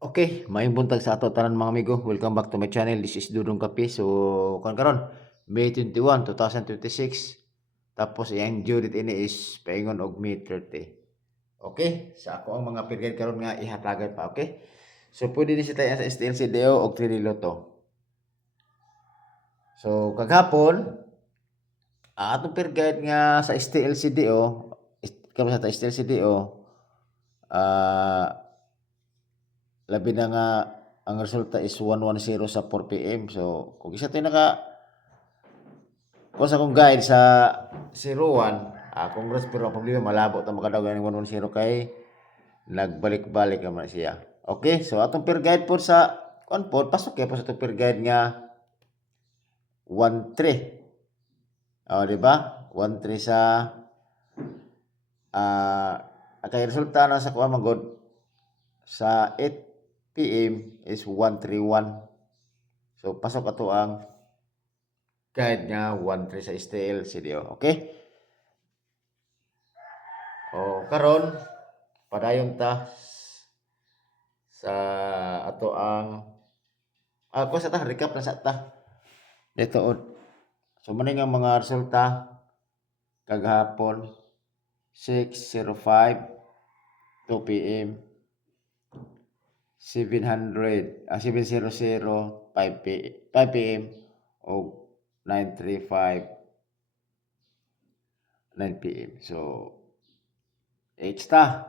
Okay, maayong buntag sa ato tanan mga amigo. Welcome back to my channel. This is Dudong Kape. So, karon May 21, 2026. Tapos ang due date ini is paingon og May 30. Okay, sa ako ang mga period karon nga ihatagan pa, okay? So, pwede din tayo sa STLCDO og 3 Loto. So, kaghapon, atong period nga sa STLCDO, kamo sa STLCDO, ah labi na nga ang resulta is 110 sa 4 PM. So, kung isa tayo kung sa kong guide sa 01, congrats pero ang problema malabo ta makadaog ng 110 kay nagbalik-balik naman siya. Okay, so atong per guide po sa po, pasok kay po sa atong per guide nga 13. Oh, di ba? 13 sa kay resulta na sa kuha magod sa 8 PM is 131. So pasok ato ang guide nga 13 sa STL CDO. Okay? O karon padayon ta sa ato ang ko sa ta recap na sa ta. Dito so muna nga mga resulta kaghapon 6:05 2 PM 700 5 PM o 9:35 9 PM. So extra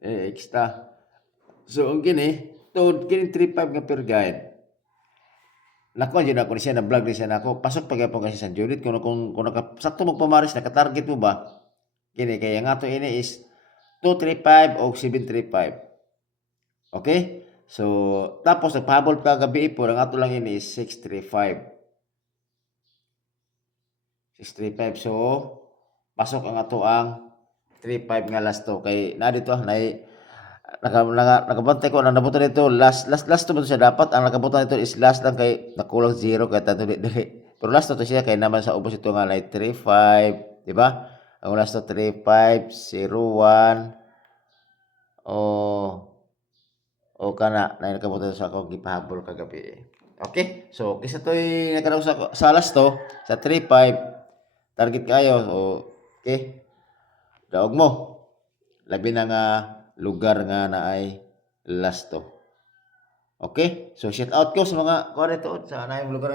extra. So ang kini tod kini 35 nga per guide. Nako jud ako siya na vlog din siya nako. Pasok pa gyapon kasi sa Judith kung sakto magpamaris naka-target mo ba? Kini kay ang ato ini is 235 o 735. Okay? So tapos nagpahabol pa gabi po ang ato lang ini is 635. 635. So pasok ang ato ang 35 nga last to kay na dito na nakabantay ko na nabuto nito last to ba siya dapat ang nakabuto nito is last lang kay nakulang 0 kay tato dili pero last to siya kay naman sa ubos ito nga like 35 di ba ang last to 35 01 o kana na nakabuto sa ako gipahabol kagabi. Okay, so kisa to'y nakaraw sa last to sa 35 target kayo o okay daog mo labi na nga lugar nga naay last to. Okay? So shout out ko sa mga kuha nito sa naay lugar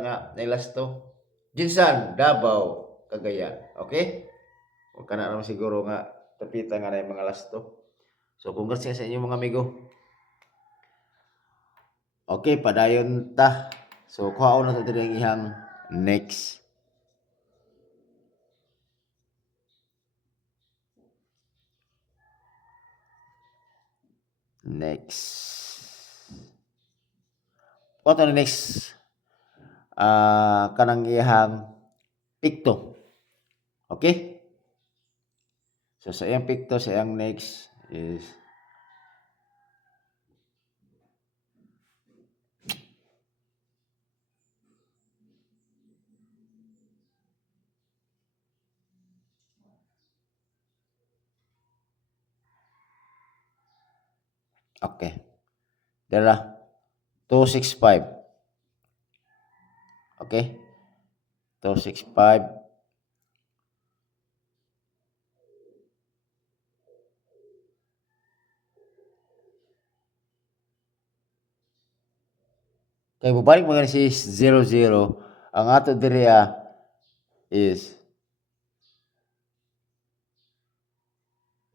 nga naay last to. Jinsan, Davao, Cagayan. Okay? O kana naman siguro nga tapita nga naay mga last to. So congrats sa inyo mga amigo. Okay, padayon ta. So kuhaon na to diri ang ihang next. What on the next? Kanang ihang pikto. Okay? So sa iyang pikto, sa iyang next is okay. Dala 265. Okay? 265. Kay bubalik mo si 00. Ang ato diri is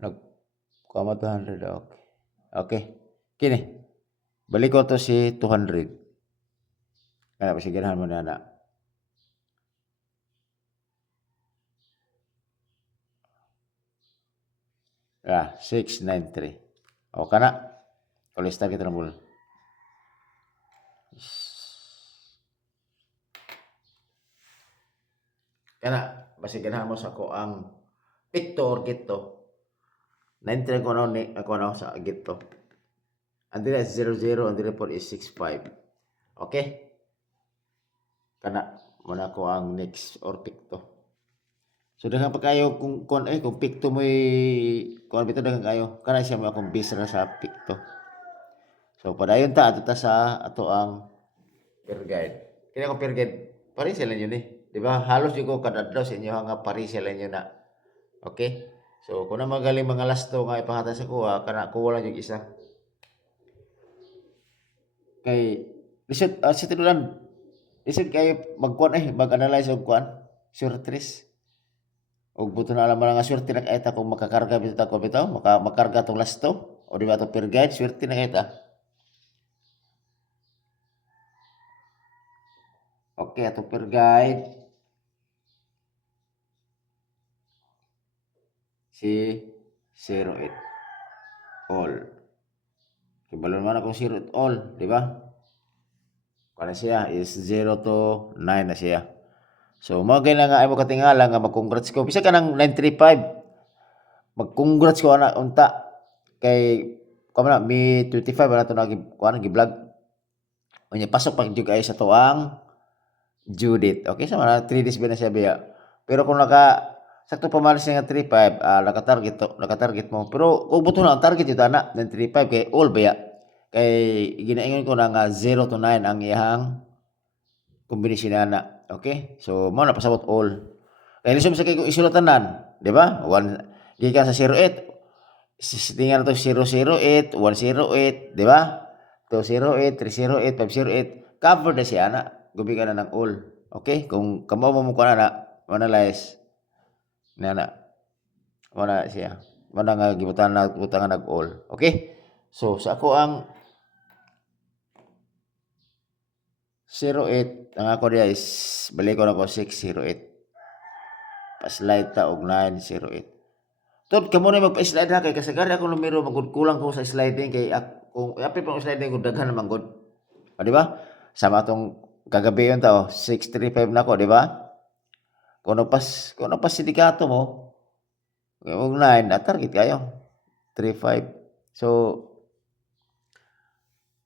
nagkuha 200. Okay. Okay. Kini. Balik ko to si 200. Kaya pa sigurahan mo na. Ah, 693. O kana. Kulistar kita ng bulan. Kana basiganahan mo sa ko ang pikto or gito. 93 ko ano ni ako ano sa gito. Andira is 00, andira po is 65. Okay? Kana muna ko ang next or pikto. So daghan pa kayo kung pikto mo'y kuan bitaw daghan kayo. Kana siya mo akong base ra sa pikto. So padayon ta ato ta sa ato ang per guide. Kaya ko per guide, pares sila yun eh. Di ba? Halos yung ko kadadlaw sa inyo nga pares sila yun na. Okay? So kung na magaling mga lasto nga ipanghatag sa kuha, kana kuha lang yung isa. Kay lisod sa tinulan, lisod kayo magkuan mag-analyze og kuan, surtres. Og buto na alam nga swerte na kaita kung makakarga bitaw ta ko bitaw, makarga tong lasto o di ba to per guide, swerte na kaita. Okay, ato per guide. Si 08 all. Kibalon man akong 08 all, di ba? Kana siya is 0 to 9 na siya. So mao gay na nga imo katingala nga mag-congrats ko. Bisa ka nang 935. Mag-congrats ko ana unta kay kamo na mi 25 na to na kuan gi-vlog. Unya pasok pag jud kay sa tuang Judith. Okay, sa mga 3 days ba na siya biya. Pero kung sakto pa man siya nga 35, naka-target mo. Pero kung buto na ang target yun ana, ng 35 kay all biya. Kay ginaingon ko na nga 0 to 9 ang iyang kombinasyon na. Okay? So, mo na pasabot all. Kaya lisod sa kay kung isulatanan, di ba? Gikan sa 08, tingnan na to 008, 108, di ba? 208, 308, 508, cover na siya na. Gubi ka na ng all. Okay? Kung kamo mo mukha na, analyze na. Wala siya. Wala nga butangan nag-all. Okay? So, sa ako ang 08, ang ako diya is, balik ko na ko 608. Pa-slide ta og 908. Tod kamo na magpa-slide ha kay kasagari ako numero magud kulang ko sa sliding kay kung apil pa sliding ko daghan naman gud. O di ba? Sama tong kagabi yon ta 635 na ko, di ba? Kung pas sindikato mo og 9 na target kayo. 35. So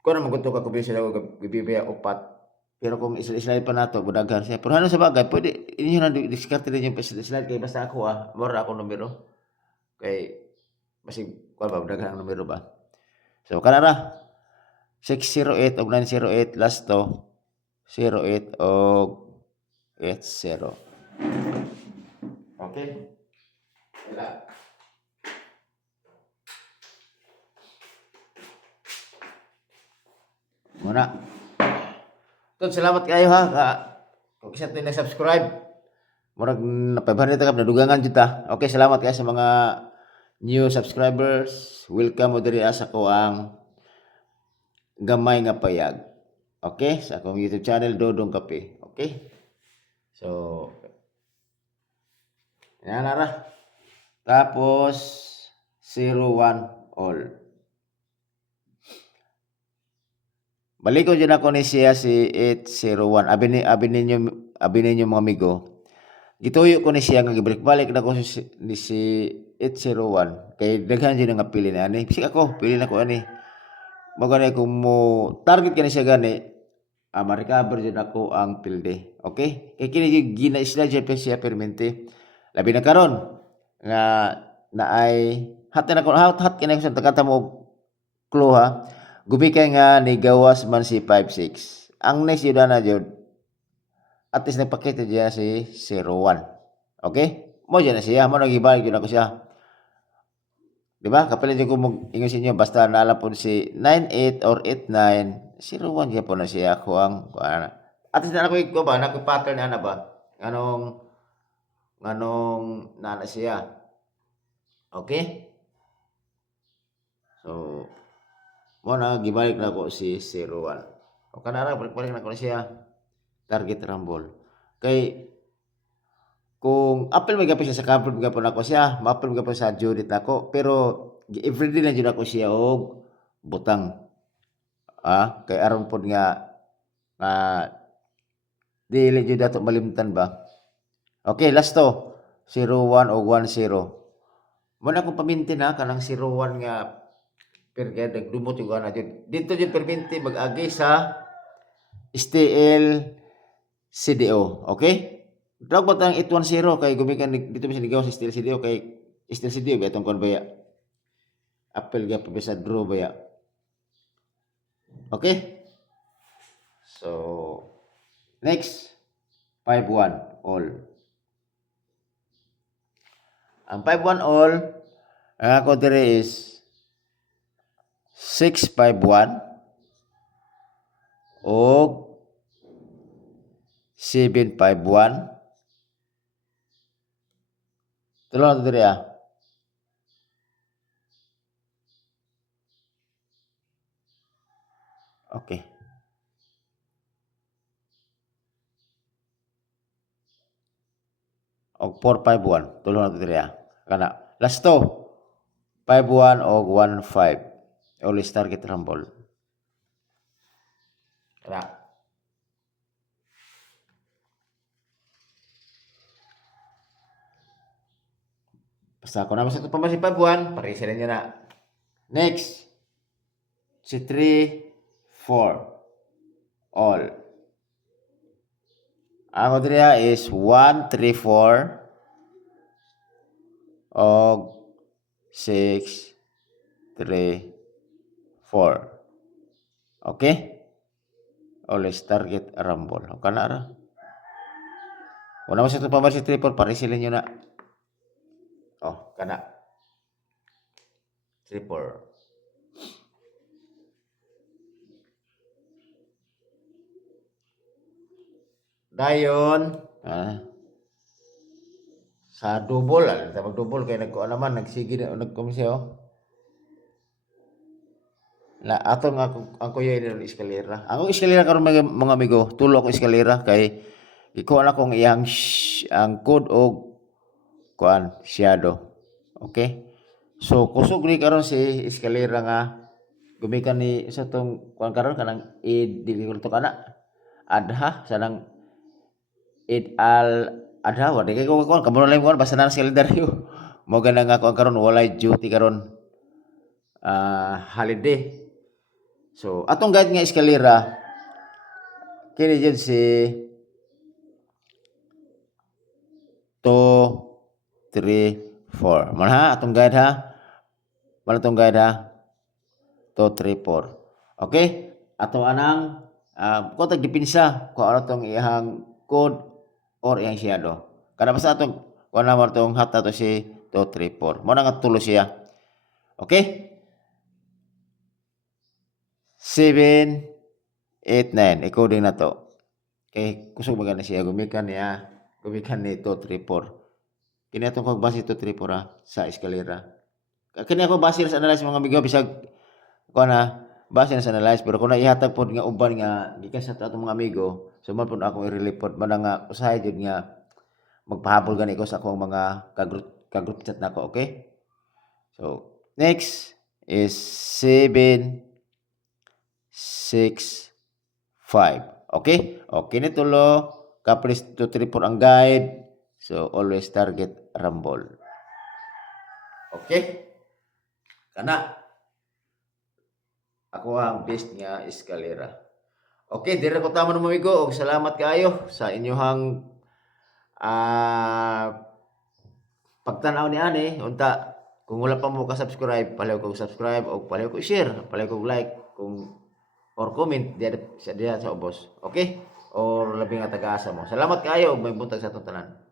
ko na magud to ka kubi sila og bibaya upat. Pero kung slide pa nato budaghan siya. Pero ano sa bagay, pwede inyo na diskarte din yung slide kay basta ako mura ako numero. Kay basig kuan ba daghan ang numero ba. So kana ra 608 og 908 last to 08 og 80. Okay? Wala. Muna. Tod salamat kayo ha. Kung isa tayo na-subscribe. Murag napaybahan nito kap nadugangan jud ta. Okay, salamat kayo sa mga new subscribers. Welcome mo diri sa ko ang gamay nga payag. Okay, sa akong YouTube channel Dodong Kape. Okay? So yan na ra. Tapos 01 all. Balik ko dyan ako ni siya si 801. Abi ninyo mga amigo. Gituyo ko ni siya nga gibalik-balik na ko ni si 801. Kay daghan dyan nga pili na ani. Bisik ako, pili na ko ani. Magana kung mo target ka ni siya gani, ma-recover dyan ako ang pilde. Okay? Kay kini gina-isla dyan pa siya permente. Labi na karon nga na ay hat kina ko sa takata mo clue ha. Gubi kay nga ni gawas man si 56. Ang next yun na jud. At least nagpakita diya si 01. Okay? Mo dyan na siya. Mo nagibalik yun ako siya. Diba? Kapilan dyan ko ingon sa inyo. Basta nalapon si 98 or 89. 01 dyan po na siya. Ako ang at least na ako ba? Nagpa-pattern na ba? Anong nana siya. Okay? So, mo na gibalik na ko si 01. O kanara balik na ko siya target rumble. Kay kung apple may gapi siya sa cover gapon ako siya, ma-apple gapon sa Judith nako, pero everyday lang jud ako siya og butang. Kay aron pod nga dili jud ato malimtan ba. Okay, last to 01 o 10. Mo na ko paminti na kanang 01 nga per guide nagdumot yung ana jud dito jud perminti mag-agi sa STL CDO. Okay? Drag ba tang 810 kay gumikan dito sa Ligaw sa Steel CDO kay Steel CDO ba itong kon baya. Apple ga pa sa draw baya. Okay? So next 5-1 all. Ang 5-1 all ang ako dire is 6-5-1 o 7-5-1. Tulo na dire ah. Okay. Og 4-5-1. Tulo na dire ah. Kana. Last to. 5-1 o 1-5. Always target rumble. Kana. Basta ako naman sa ito pa si 5-1. Paresin nyo na. Next. Si 3-4. All. Ako dire is 1-3-4 og 6-3-4. Okay? Always target rumble. O kana ra. Una mo sa ito pa si 3-4. Paresin nyo na. Oh, kana. 3-4. Dayon, sa double, tapos double kay nagkuha naman, nagsige na, nagkumisyo. Na ato nga ang kuya ni eskalera. Ang eskalera karon mga amigo, tulo ako eskalera kay ikuha na kong iyang ang code og kuan shadow. Okay? So kusog ni karon si eskalera nga gumikan ni sa tong kuan karon kanang dili ko kana adha sanang al adha wa di kay ko kuan kamo lang kuan basta na sa kalendaryo. Mo gana nga kuan karon walay duty karon holiday. So atong guide nga eskalera kini jud si 2 3 4. Man ha atong guide ha. Man atong guide ha. 2 3 4. Okay? Ato anang kung tag dipinsa kung ano tong iyang code or iyang shadow. Kada basta atong kung ano mo tong hat ato si 2 3 4. Mo na nga tulo siya. Okay? 7 8 9 i-coding na to. Okay, kusog magana siya gumikan niya. Gumikan ni 2 3 4. Kini atong pagbase 2 3 4 sa eskalera. Kini ako base sa analyze mga amigo bisag ko na base na sa analyze pero kung naihatag pod nga uban nga gikan sa atong mga amigo, so man pod ako i-report man nga usahay jud nga magpahabol gani ko sa akong mga ka-group chat nako, okay? So, next is 7 6 5. Okay? Okay ni tulo. Kapres 2 3 4 ang guide. So, always target rumble. Okay? Kana. Ako ang best nga eskalera. Okay, dire ko tama mga amigo. Og salamat kaayo sa inyohang pagtanaw ni ani. Unta, kung wala pa mo ka-subscribe, palayo ko subscribe o palayo ko share, palayo ko like kung or comment diya sa ubos. Okay? Or labing nga taga-asa mo. Salamat kaayo og may buntag sa atong tanan.